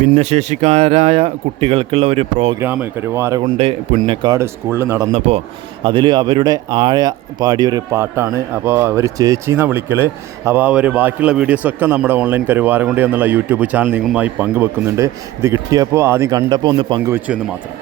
ഭിന്നശേഷിക്കാരായ കുട്ടികൾക്കുള്ള ഒരു പ്രോഗ്രാം കരുവാരകുണ്ട് പുന്നക്കാട് സ്കൂളിൽ നടന്നപ്പോൾ അതിൽ അവരുടെ ആയ പാടിയൊരു പാട്ടാണ്. അപ്പോൾ അവർ ചേച്ചീന്ന വിളിക്കൽ. അപ്പോൾ ആ ഒരു ബാക്കിയുള്ള വീഡിയോസൊക്കെ നമ്മുടെ ഓൺലൈൻ കരുവാരകുണ്ട് എന്നുള്ള യൂട്യൂബ് ചാനൽ നിങ്ങളുമായി പങ്കുവെക്കുന്നുണ്ട്. ഇത് കിട്ടിയപ്പോൾ ആദ്യം കണ്ടപ്പോൾ ഒന്ന് പങ്കുവെച്ചു എന്ന് മാത്രം.